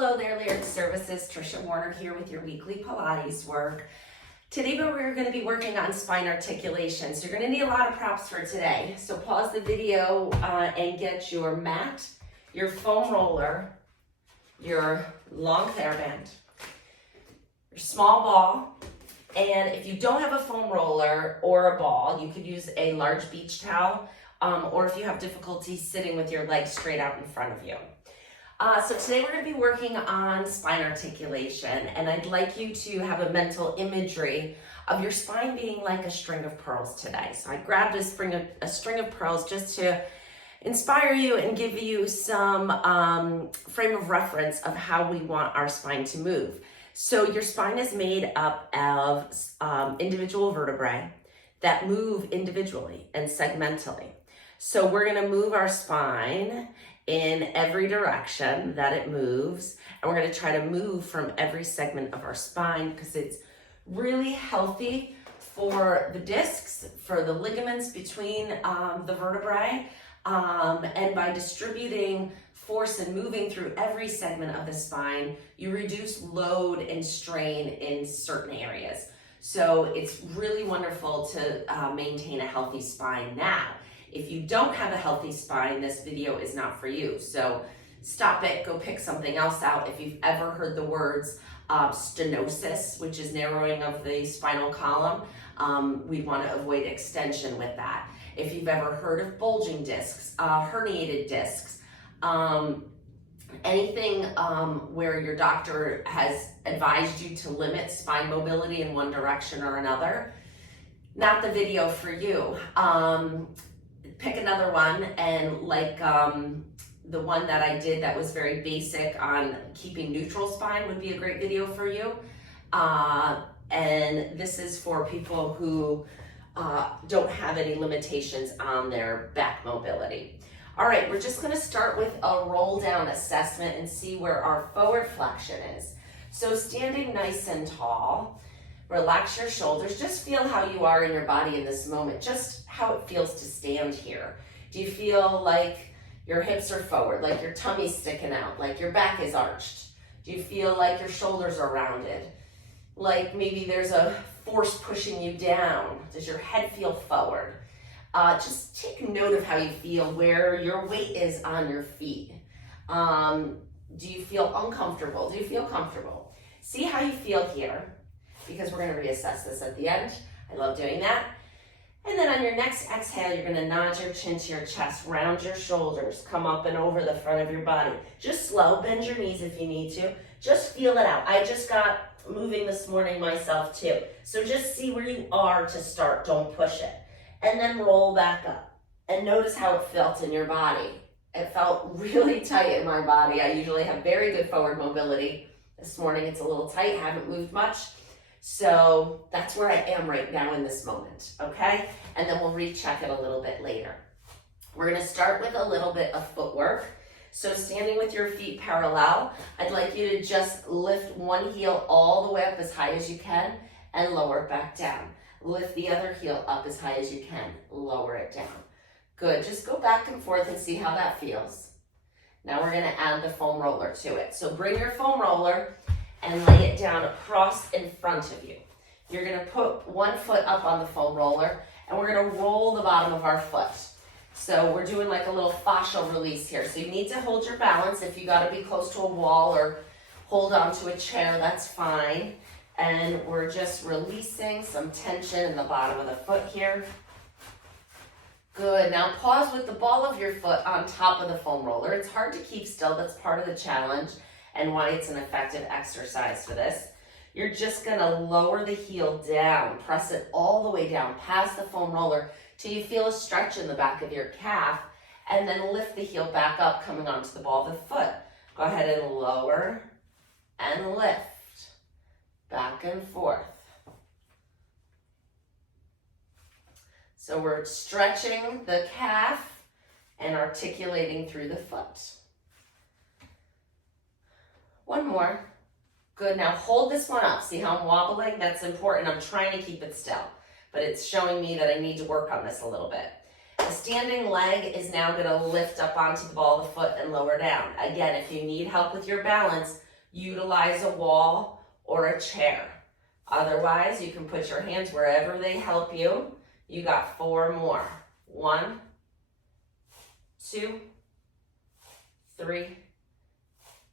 Hello there, Laird Services. Tricia Warner here with your weekly Pilates work. Today we're going to be working on spine articulation. So you're going to need a lot of props for today. So pause the video and get your mat, your foam roller, your long TheraBand, your small ball, and if you don't have a foam roller or a ball, you could use a large beach towel, or if you have difficulty sitting with your legs straight out in front of you. So today we're going to be working on spine articulation, and I'd like you to have a mental imagery of your spine being like a string of pearls today. So I grabbed a string of pearls just to inspire you and give you some frame of reference of how we want our spine to move. So your spine is made up of individual vertebrae that move individually and segmentally. So we're going to move our spine in every direction that it moves, and we're going to try to move from every segment of our spine because it's really healthy for the discs, for the ligaments between the vertebrae, and by distributing force and moving through every segment of the spine, you reduce load and strain in certain areas. So it's really wonderful to maintain a healthy spine. Now, if you don't have a healthy spine, this video is not for you. So stop it, go pick something else out. If you've ever heard the words stenosis, which is narrowing of the spinal column, we want to avoid extension with that. If you've ever heard of bulging discs, herniated discs, anything where your doctor has advised you to limit spine mobility in one direction or another, not the video for you. Pick another one, and like the one that I did that was very basic on keeping neutral spine would be a great video for you. And this is for people who don't have any limitations on their back mobility. All right, we're just going to start with a roll down assessment and see where our forward flexion is. So standing nice and tall, relax your shoulders. Just feel how you are in your body in this moment, just how it feels to stand here. Do you feel like your hips are forward, like your tummy's sticking out, like your back is arched? Do you feel like your shoulders are rounded? Like maybe there's a force pushing you down? Does your head feel forward? Just take note of how you feel, where your weight is on your feet. Do you feel uncomfortable? Do you feel comfortable? See how you feel here, because we're going to reassess this at the end. I love doing that. And then on your next exhale, you're going to nod your chin to your chest, round your shoulders, come up and over the front of your body. Just slow, bend your knees if you need to. Just feel it out. I just got moving this morning myself too. So just see where you are to start. Don't push it. And then roll back up. And notice how it felt in your body. It felt really tight in my body. I usually have very good forward mobility. This morning it's a little tight, haven't moved much. So that's where I am right now in this moment, okay? And then we'll recheck it a little bit later. We're gonna start with a little bit of footwork. So standing with your feet parallel, I'd like you to just lift one heel all the way up as high as you can and lower it back down. Lift the other heel up as high as you can, lower it down. Good, just go back and forth and see how that feels. Now we're gonna add the foam roller to it. So bring your foam roller and lay it down across in front of you. You're gonna put one foot up on the foam roller, and we're gonna roll the bottom of our foot. So we're doing like a little fascial release here. So you need to hold your balance. If you gotta be close to a wall or hold onto a chair, that's fine. And we're just releasing some tension in the bottom of the foot here. Good, now pause with the ball of your foot on top of the foam roller. It's hard to keep still, that's part of the challenge and why it's an effective exercise for this. You're just gonna lower the heel down, press it all the way down past the foam roller till you feel a stretch in the back of your calf, and then lift the heel back up, coming onto the ball of the foot. Go ahead and lower and lift, back and forth. So we're stretching the calf and articulating through the foot. One more. Good, now hold this one up. See how I'm wobbling? That's important. I'm trying to keep it still, but it's showing me that I need to work on this a little bit. The standing leg is now gonna lift up onto the ball of the foot and lower down. Again, if you need help with your balance, utilize a wall or a chair. Otherwise, you can put your hands wherever they help you. You got 4 more. 1, 2, 3,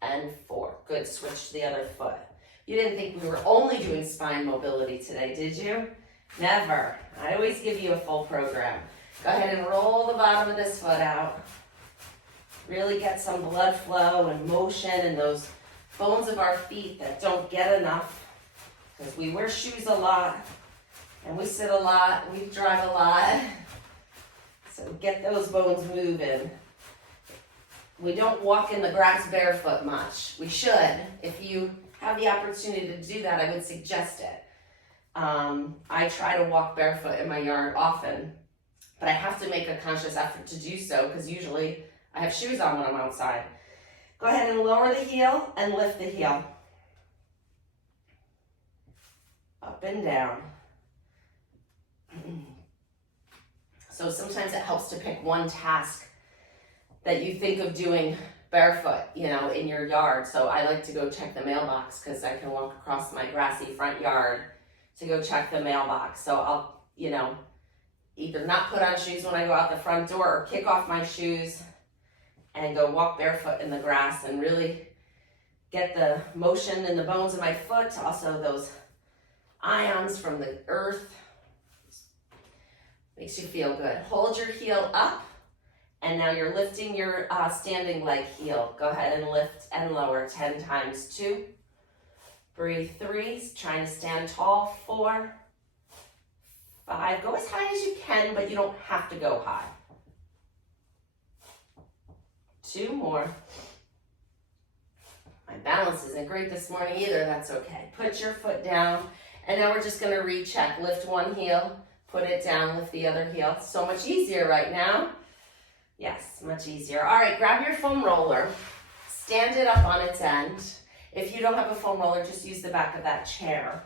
and 4. Good, switch to the other foot. You didn't think we were only doing spine mobility today, did you? Never. I always give you a full program. Go ahead and roll the bottom of this foot out. Really get some blood flow and motion in those bones of our feet that don't get enough, because we wear shoes a lot and we sit a lot, we drive a lot. So get those bones moving. We don't walk in the grass barefoot much. We should. If you have the opportunity to do that, I would suggest it. I try to walk barefoot in my yard often, but I have to make a conscious effort to do so because usually I have shoes on when I'm outside. Go ahead and lower the heel and lift the heel. Up and down. So sometimes it helps to pick one task that you think of doing barefoot, in your yard. So I like to go check the mailbox because I can walk across my grassy front yard to go check the mailbox. So I'll, either not put on shoes when I go out the front door or kick off my shoes and go walk barefoot in the grass and really get the motion in the bones of my foot, also those ions from the earth. Makes you feel good. Hold your heel up, and now you're lifting your standing leg heel. Go ahead and lift and lower 10 times. 2, breathe. 3, trying to stand tall. 4, 5, go as high as you can, but you don't have to go high. 2 more. My balance isn't great this morning either, that's okay. Put your foot down, and now we're just gonna recheck. Lift one heel, put it down, lift the other heel. So much easier right now. Yes, much easier. All right, grab your foam roller, stand it up on its end. If you don't have a foam roller, just use the back of that chair.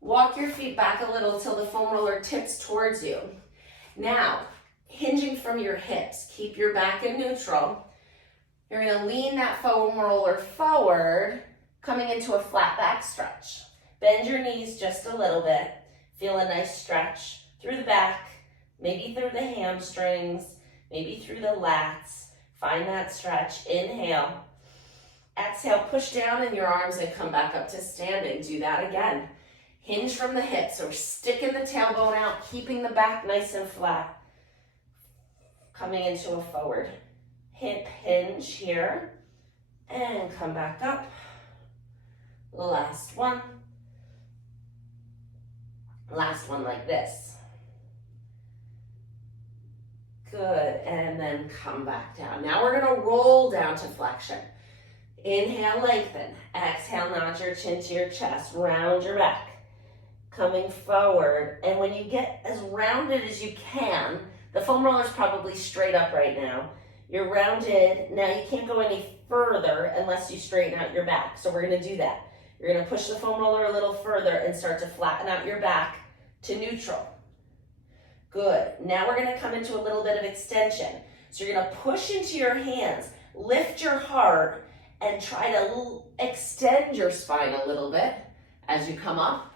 Walk your feet back a little till the foam roller tips towards you. Now, hinging from your hips, keep your back in neutral. You're gonna lean that foam roller forward, coming into a flat back stretch. Bend your knees just a little bit. Feel a nice stretch through the back, maybe through the hamstrings, maybe through the lats. Find that stretch. Inhale. Exhale, push down in your arms and come back up to standing. Do that again. Hinge from the hips, so we're sticking the tailbone out, keeping the back nice and flat. Coming into a forward hip hinge here, and come back up. Last one. Last one like this. Good, and then come back down. Now we're gonna roll down to flexion. Inhale, lengthen. Exhale, nod your chin to your chest. Round your back. Coming forward, and when you get as rounded as you can, the foam roller is probably straight up right now. You're rounded. Now you can't go any further unless you straighten out your back. So we're gonna do that. You're gonna push the foam roller a little further and start to flatten out your back to neutral. Good. Now we're gonna come into a little bit of extension. So you're gonna push into your hands, lift your heart, and try to extend your spine a little bit as you come up.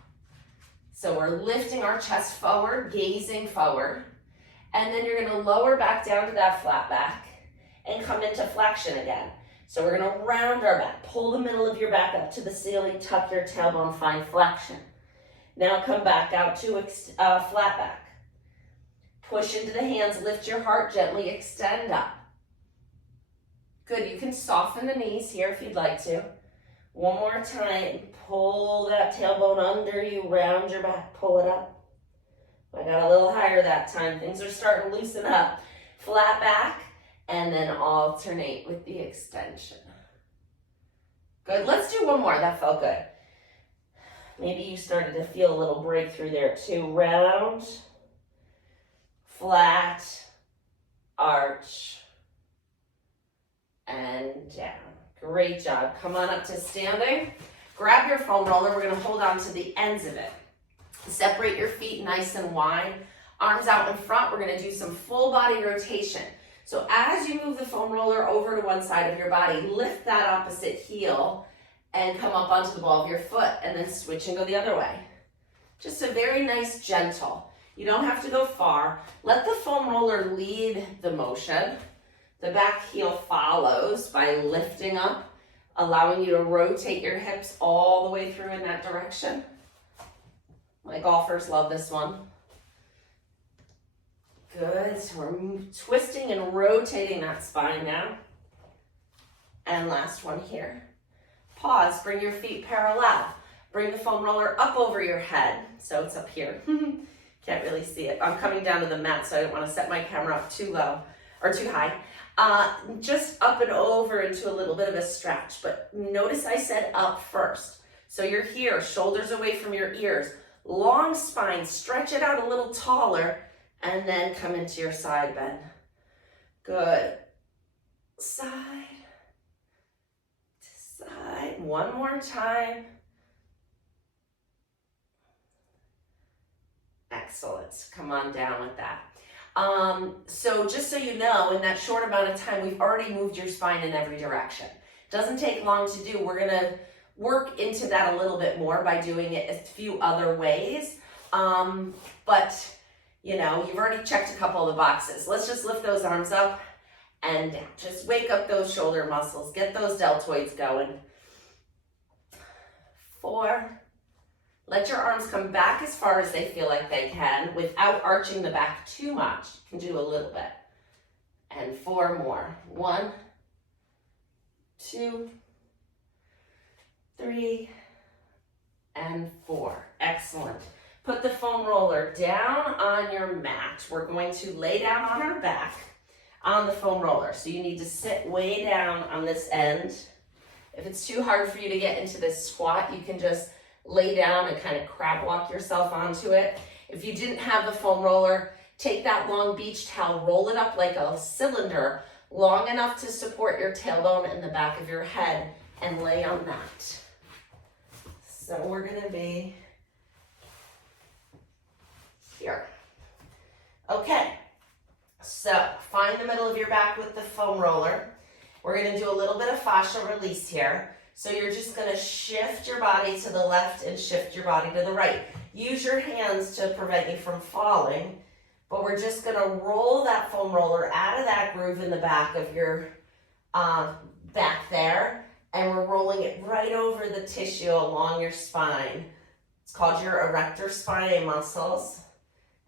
So we're lifting our chest forward, gazing forward. And then you're gonna lower back down to that flat back and come into flexion again. So we're gonna round our back, pull the middle of your back up to the ceiling, tuck your tailbone, find flexion. Now come back out to flat back. Push into the hands, lift your heart gently, extend up. Good, you can soften the knees here if you'd like to. One more time, pull that tailbone under you, round your back, pull it up. I got a little higher that time, things are starting to loosen up. Flat back, and then alternate with the extension. Good, let's do one more, that felt good. Maybe you started to feel a little breakthrough there too. Round, flat, arch, and down. Great job. Come on up to standing. Grab your foam roller. We're going to hold on to the ends of it. Separate your feet nice and wide. Arms out in front. We're going to do some full body rotation. So as you move the foam roller over to one side of your body, lift that opposite heel and come up onto the ball of your foot, and then switch and go the other way. Just a very nice, gentle. You don't have to go far. Let the foam roller lead the motion. The back heel follows by lifting up, allowing you to rotate your hips all the way through in that direction. My golfers love this one. Good, so we're twisting and rotating that spine now. And last one here. Pause, bring your feet parallel. Bring the foam roller up over your head. So it's up here. Can't really see it. I'm coming down to the mat, so I don't want to set my camera up too low or too high. Just up and over into a little bit of a stretch, but notice I said up first. So you're here, shoulders away from your ears, long spine, stretch it out a little taller, and then come into your side bend. Good. Side to side. One more time. Excellent. Come on down with that. So just so you know, in that short amount of time, we've already moved your spine in every direction. Doesn't take long to do. We're going to work into that a little bit more by doing it a few other ways. But you know, you've already checked a couple of the boxes. Let's just lift those arms up and down. Just wake up those shoulder muscles. Get those deltoids going. 4. Let your arms come back as far as they feel like they can without arching the back too much. You can do a little bit. And 4 more. 1, 2, 3, and 4. Excellent. Put the foam roller down on your mat. We're going to lay down on our back on the foam roller. So you need to sit way down on this end. If it's too hard for you to get into this squat, you can just lay down and kind of crab walk yourself onto it. If you didn't have the foam roller, take that long beach towel, roll it up like a cylinder, long enough to support your tailbone and the back of your head, and lay on that. So we're gonna be here. Okay, so find the middle of your back with the foam roller. We're gonna do a little bit of fascial release here. So you're just gonna shift your body to the left and shift your body to the right. Use your hands to prevent you from falling, but we're just gonna roll that foam roller out of that groove in the back of your back there, and we're rolling it right over the tissue along your spine. It's called your erector spinae muscles,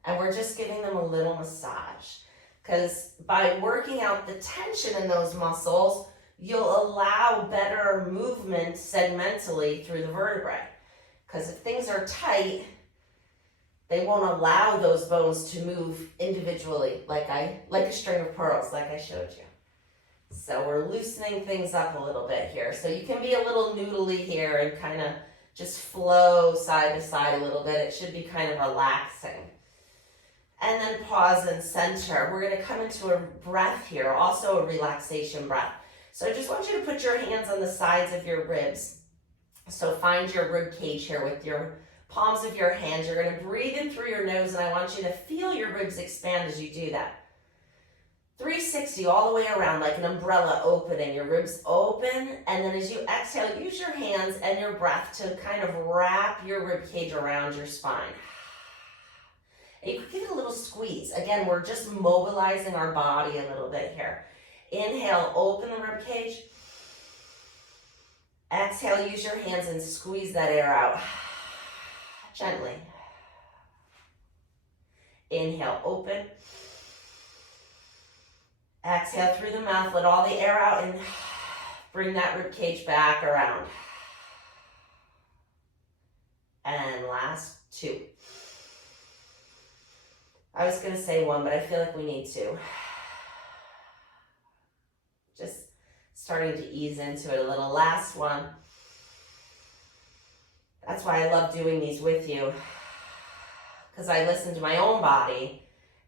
and we're just giving them a little massage. Because by working out the tension in those muscles, you'll allow better movement segmentally through the vertebrae. Because if things are tight, they won't allow those bones to move individually like a string of pearls, like I showed you. So we're loosening things up a little bit here. So you can be a little noodly here and kind of just flow side to side a little bit. It should be kind of relaxing. And then pause and center. We're going to come into a breath here, also a relaxation breath. So I just want you to put your hands on the sides of your ribs. So find your rib cage here with your palms of your hands. You're going to breathe in through your nose, and I want you to feel your ribs expand as you do that. 360 all the way around, like an umbrella opening. Your ribs open, and then as you exhale, use your hands and your breath to kind of wrap your rib cage around your spine. And you can give it a little squeeze. Again, we're just mobilizing our body a little bit here. Inhale, open the rib cage. Exhale, use your hands and squeeze that air out. Gently. Inhale, open. Exhale through the mouth, let all the air out and bring that rib cage back around. And last 2. I was going to say 1, but I feel like we need 2. Just starting to ease into it a little. Last 1. That's why I love doing these with you, because I listen to my own body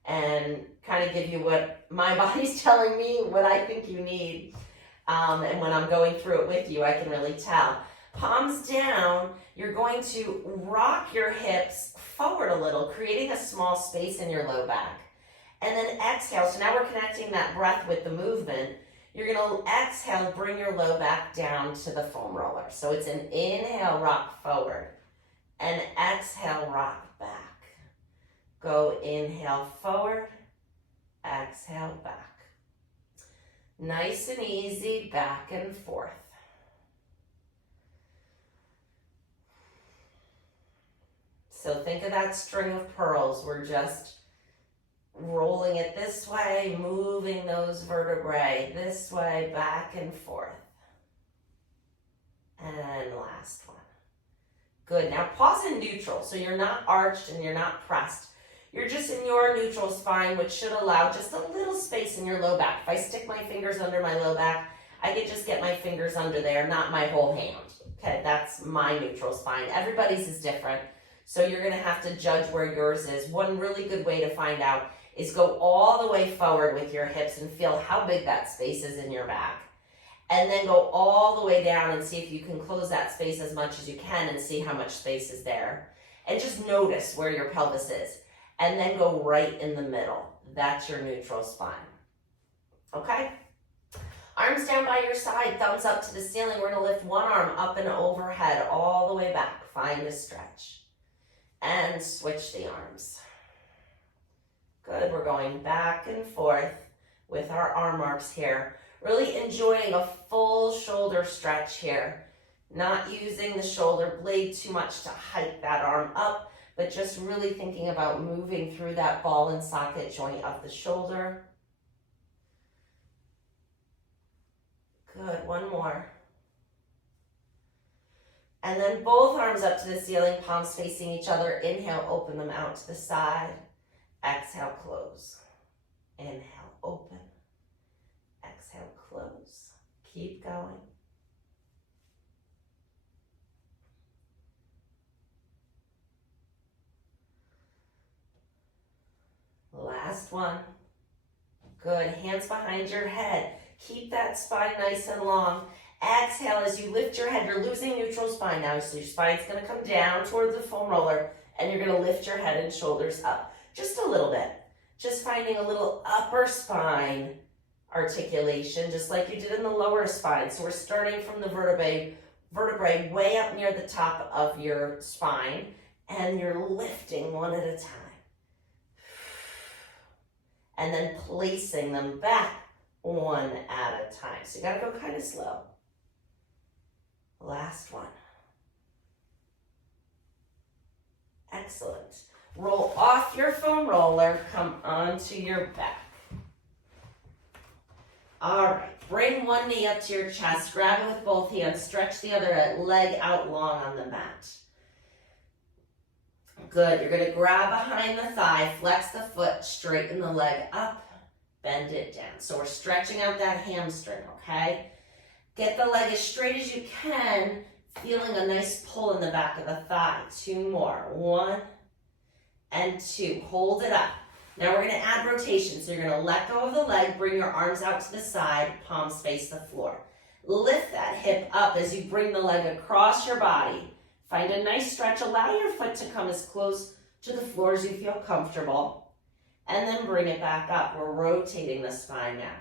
and kind of give you what my body's telling me, what I think you need. And when I'm going through it with you, I can really tell. Palms down, you're going to rock your hips forward a little, creating a small space in your low back. And then exhale. So now we're connecting that breath with the movement. You're gonna exhale, bring your low back down to the foam roller. So it's an inhale, rock forward, and exhale, rock back. Go inhale forward, exhale back. Nice and easy, back and forth. So think of that string of pearls. We're just rolling it this way, moving those vertebrae this way, back and forth. And last one. Good. Now pause in neutral. So you're not arched and you're not pressed. You're just in your neutral spine, which should allow just a little space in your low back. If I stick my fingers under my low back, I can just get my fingers under there, not my whole hand. Okay, that's my neutral spine. Everybody's is different. So you're gonna have to judge where yours is. One really good way to find out is go all the way forward with your hips and feel how big that space is in your back. And then go all the way down and see if you can close that space as much as you can and see how much space is there. And just notice where your pelvis is. And then go right in the middle. That's your neutral spine. Okay? Arms down by your side, thumbs up to the ceiling. We're gonna lift one arm up and overhead all the way back. Find a stretch. And switch the arms. Good, we're going back and forth with our arm arcs here. Really enjoying a full shoulder stretch here. Not using the shoulder blade too much to hike that arm up, but just really thinking about moving through that ball and socket joint of the shoulder. Good, one more. And then both arms up to the ceiling, palms facing each other. Inhale, open them out to the side. Exhale, close. Inhale, open. Exhale, close. Keep going. Last one. Good. Hands behind your head. Keep that spine nice and long. Exhale as you lift your head. You're losing neutral spine now, so your spine's going to come down towards the foam roller, and you're going to lift your head and shoulders up just a little bit. Just finding a little upper spine articulation, just like you did in the lower spine. So we're starting from the vertebrae way up near the top of your spine, and you're lifting one at a time. And then placing them back one at a time. So you gotta go kind of slow. Last one. Excellent. Roll off your foam roller, come onto your back. All right, bring one knee up to your chest, grab it with both hands, stretch the other leg out long on the mat. Good, you're gonna grab behind the thigh, flex the foot, straighten the leg up, bend it down. So we're stretching out that hamstring, okay? Get the leg as straight as you can, feeling a nice pull in the back of the thigh. Two more, 1 and 2, hold it up. Now we're gonna add rotation. So you're gonna let go of the leg, bring your arms out to the side, palms face the floor. Lift that hip up as you bring the leg across your body. Find a nice stretch, allow your foot to come as close to the floor as you feel comfortable. And then bring it back up. We're rotating the spine now.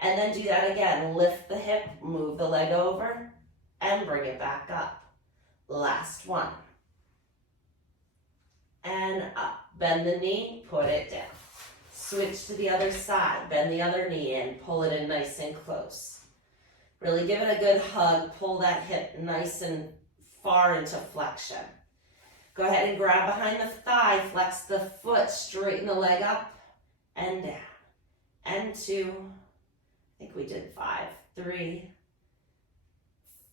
And then do that again. Lift the hip, move the leg over, and bring it back up. Last one. And up. Bend the knee, put it down. Switch to the other side. Bend the other knee in, pull it in nice and close. Really give it a good hug. Pull that hip nice and far into flexion. Go ahead and grab behind the thigh, flex the foot, straighten the leg up and down. And 2, I think we did 5, 3,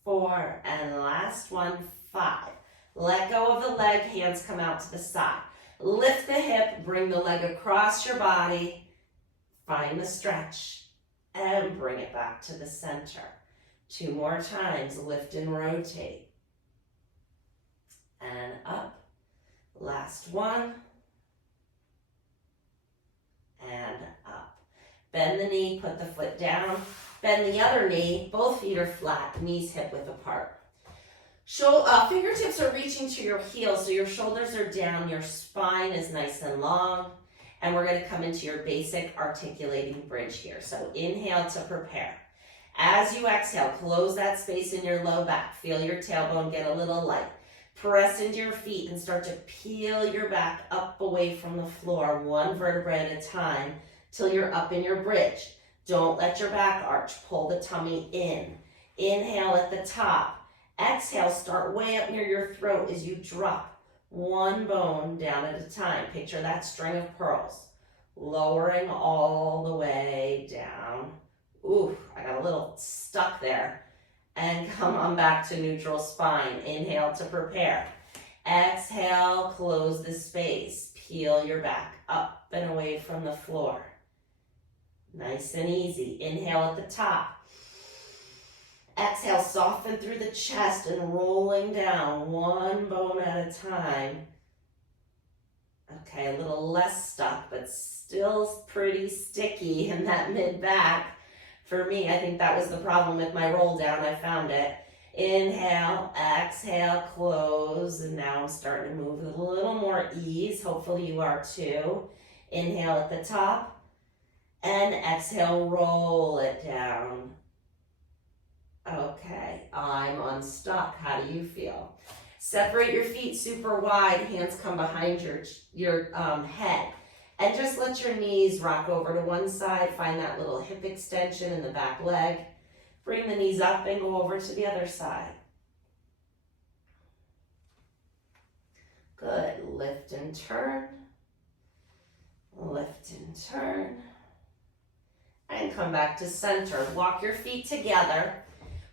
4, and last one, 5. Let go of the leg, hands come out to the side. Lift the hip, bring the leg across your body, find the stretch, and bring it back to the center. 2 more times, lift and rotate. And up. Last one. And up. Bend the knee, put the foot down. Bend the other knee, both feet are flat, knees hip width apart. Fingertips are reaching to your heels, so your shoulders are down, your spine is nice and long, and we're going to come into your basic articulating bridge here. So inhale to prepare. As you exhale, close that space in your low back. Feel your tailbone get a little light. Press into your feet and start to peel your back up away from the floor, one vertebra at a time, till you're up in your bridge. Don't let your back arch. Pull the tummy in. Inhale at the top. Exhale, start way up near your throat as you drop one bone down at a time. Picture that string of pearls. Lowering all the way down. Ooh, I got a little stuck there. And come on back to neutral spine. Inhale to prepare. Exhale, close the space. Peel your back up and away from the floor. Nice and easy. Inhale at the top. Exhale, soften through the chest and rolling down one bone at a time. Okay, a little less stuck, but still pretty sticky in that mid-back. For me, I think that was the problem with my roll down. I found it. Inhale, exhale, close, and now I'm starting to move with a little more ease. Hopefully you are too. Inhale at the top, and exhale, roll it down. Okay, I'm unstuck. How do you feel? Separate your feet super wide, hands come behind your head. And just let your knees rock over to one side. Find that little hip extension in the back leg. Bring the knees up and go over to the other side. Good. Lift and turn. Lift and turn. And come back to center. Walk your feet together.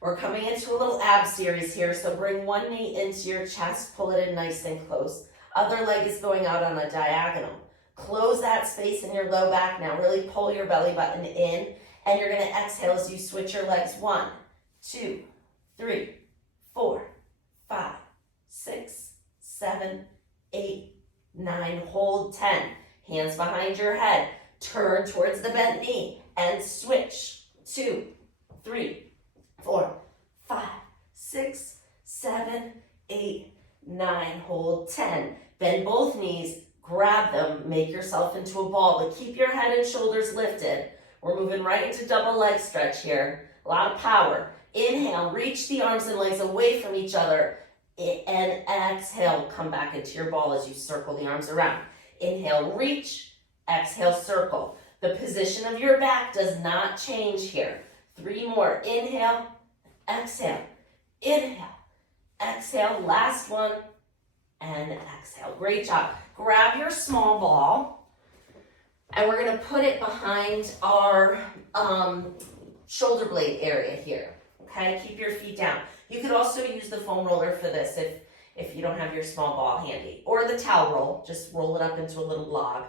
We're coming into a little ab series here, so bring one knee into your chest. Pull it in nice and close. Other leg is going out on a diagonal. Close that space in your low back now. Really pull your belly button in. And you're going to exhale as you switch your legs. 1, 2, 3, 4, 5, 6, 7, 8, 9. Hold 10. Hands behind your head. Turn towards the bent knee. And switch. 2, 3, 4, 5, 6, 7, 8, 9. Hold 10. Bend both knees. Grab them, make yourself into a ball, but keep your head and shoulders lifted. We're moving right into double leg stretch here. A lot of power. Inhale, reach the arms and legs away from each other. And exhale, come back into your ball as you circle the arms around. Inhale, reach. Exhale, circle. The position of your back does not change here. 3 more. Inhale, exhale, inhale, exhale. Last one. And exhale. Great job. Grab your small ball, and we're going to put it behind our shoulder blade area here. Okay, keep your feet down. You could also use the foam roller for this if you don't have your small ball handy, or the towel roll. Just roll it up into a little log.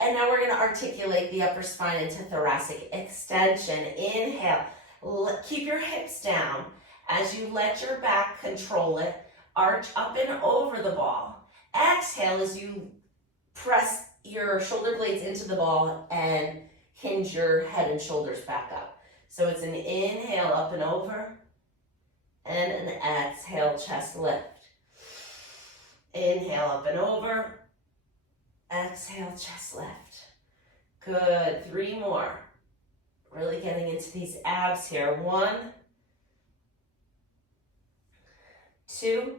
And now we're going to articulate the upper spine into thoracic extension. Inhale. Keep your hips down as you let your back control it. Arch up and over the ball. Exhale as you press your shoulder blades into the ball and hinge your head and shoulders back up. So it's an inhale up and over and an exhale chest lift. Inhale up and over, exhale chest lift. Good, 3 more. Really getting into these abs here. 1, 2,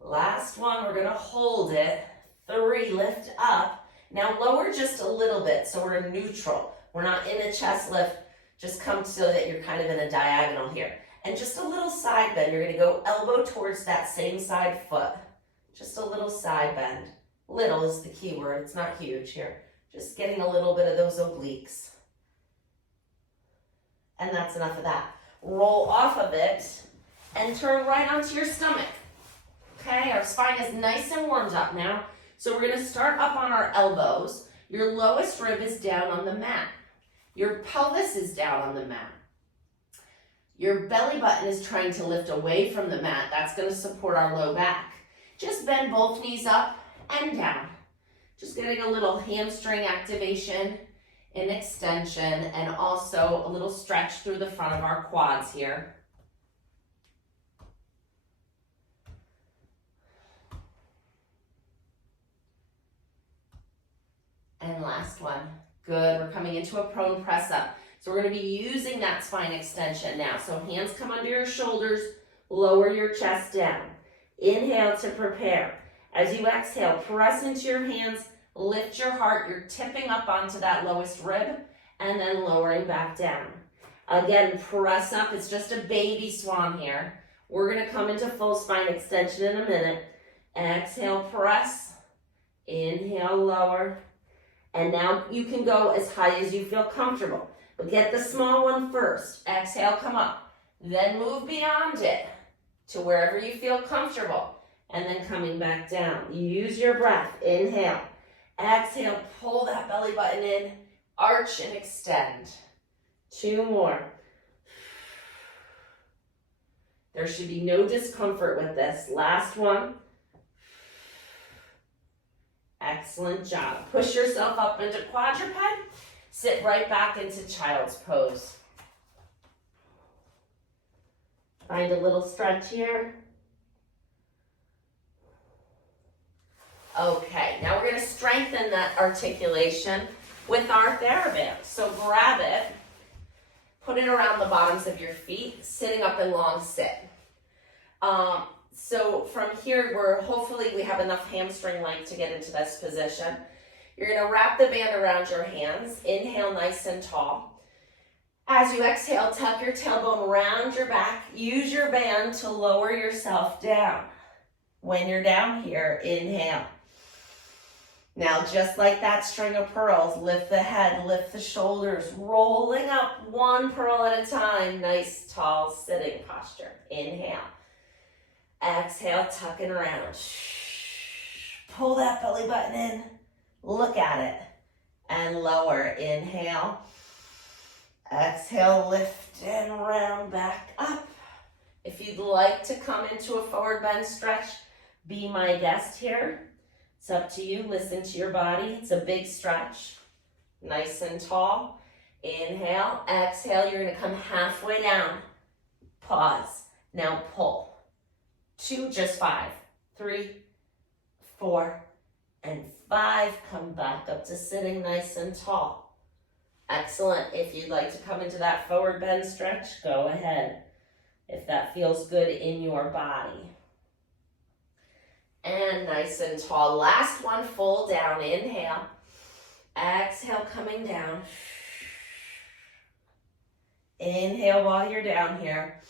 last one, we're going to hold it. 3, lift up. Now lower just a little bit so we're neutral. We're not in a chest lift. Just come so that you're kind of in a diagonal here. And just a little side bend. You're going to go elbow towards that same side foot. Just a little side bend. Little is the key word. It's not huge here. Just getting a little bit of those obliques. And that's enough of that. Roll off of it and turn right onto your stomach. Okay, our spine is nice and warmed up now. So we're going to start up on our elbows. Your lowest rib is down on the mat. Your pelvis is down on the mat. Your belly button is trying to lift away from the mat. That's going to support our low back. Just bend both knees up and down. Just getting a little hamstring activation and extension, and also a little stretch through the front of our quads here. And last one. Good. We're coming into a prone press up. So we're going to be using that spine extension now. So hands come under your shoulders, lower your chest down. Inhale to prepare. As you exhale, press into your hands, lift your heart. You're tipping up onto that lowest rib and then lowering back down. Again, press up. It's just a baby swan here. We're going to come into full spine extension in a minute. Exhale, press. Inhale, lower. And now you can go as high as you feel comfortable. But get the small one first. Exhale, come up. Then move beyond it to wherever you feel comfortable. And then coming back down. Use your breath. Inhale. Exhale, pull that belly button in. Arch and extend. 2 more. There should be no discomfort with this. Last one. Excellent job. Push yourself up into quadruped. Sit right back into child's pose. Find a little stretch here. Okay, now we're going to strengthen that articulation with our TheraBand. So grab it, put it around the bottoms of your feet, sitting up in long sit. So from here, hopefully we have enough hamstring length to get into this position. You're going to wrap the band around your hands. Inhale nice and tall. As you exhale, tuck your tailbone around your back. Use your band to lower yourself down. When you're down here, inhale. Now, just like that string of pearls, lift the head, lift the shoulders, rolling up 1 pearl at a time. Nice, tall, sitting posture. Inhale. Exhale, tucking around. Pull that belly button in. Look at it. And lower. Inhale. Exhale, lift and round back up. If you'd like to come into a forward bend stretch, be my guest here. It's up to you. Listen to your body. It's a big stretch. Nice and tall. Inhale. Exhale. You're going to come halfway down. Pause. Now pull. 2, just 5. 3, 4, and 5. Come back up to sitting nice and tall. Excellent. If you'd like to come into that forward bend stretch, go ahead. If that feels good in your body. And nice and tall. Last one, full down. Inhale. Exhale, coming down. Inhale while you're down here.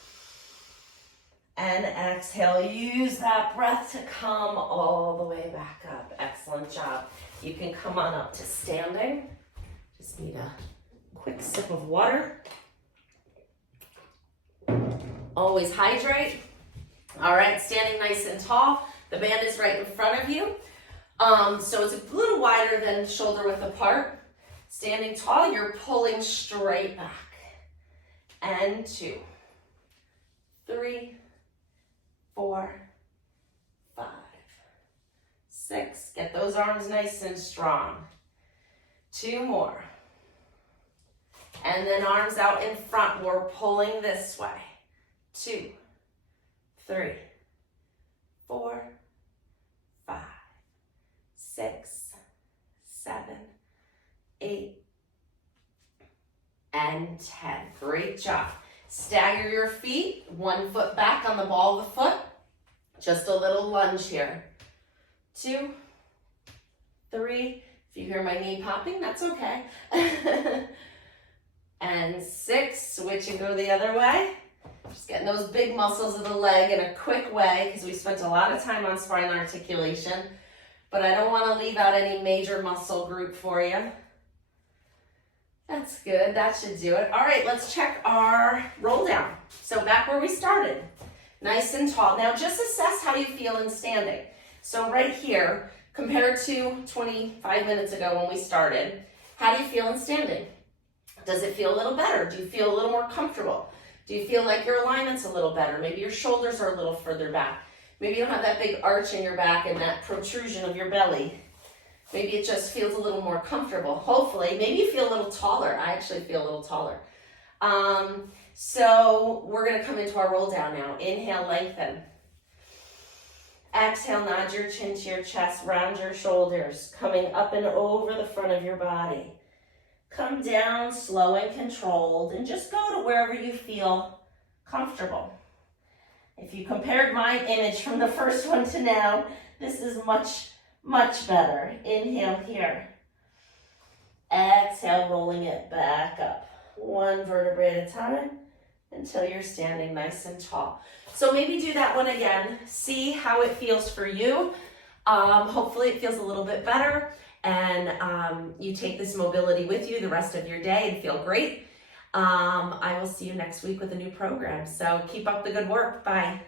And exhale. Use that breath to come all the way back up. Excellent job. You can come on up to standing. Just need a quick sip of water. Always hydrate. All right, standing nice and tall. The band is right in front of you. So it's a little wider than shoulder width apart. Standing tall, you're pulling straight back. And 2, 3, 4, 5, 6. Get those arms nice and strong. 2 more. And then arms out in front. We're pulling this way. 2, 3, 4, 5, 6, 7, 8, and 10. Great job. Stagger your feet, 1 foot back on the ball of the foot. Just a little lunge here. 2, 3. If you hear my knee popping, that's okay. And 6, switch and go the other way. Just getting those big muscles of the leg in a quick way because we spent a lot of time on spine articulation, but I don't want to leave out any major muscle group for you. That's good. That should do it. All right, let's check our roll down. So back where we started. Nice and tall. Now just assess how you feel in standing. So right here, compared to 25 minutes ago when we started, how do you feel in standing? Does it feel a little better? Do you feel a little more comfortable? Do you feel like your alignment's a little better? Maybe your shoulders are a little further back. Maybe you don't have that big arch in your back and that protrusion of your belly. Maybe it just feels a little more comfortable. Hopefully, maybe you feel a little taller. I actually feel a little taller. So we're gonna come into our roll down now. Inhale, lengthen. Exhale, nod your chin to your chest, round your shoulders, coming up and over the front of your body. come down slow and controlled, and just go to wherever you feel comfortable. If you compared my image from the first one to now, this is much, much better. Inhale here. Exhale, rolling it back up. One vertebrae at a time until you're standing nice and tall. So maybe do that one again. See how it feels for you. Hopefully it feels a little bit better, and you take this mobility with you the rest of your day and feel great. I will see you next week with a new program. So keep up the good work. Bye.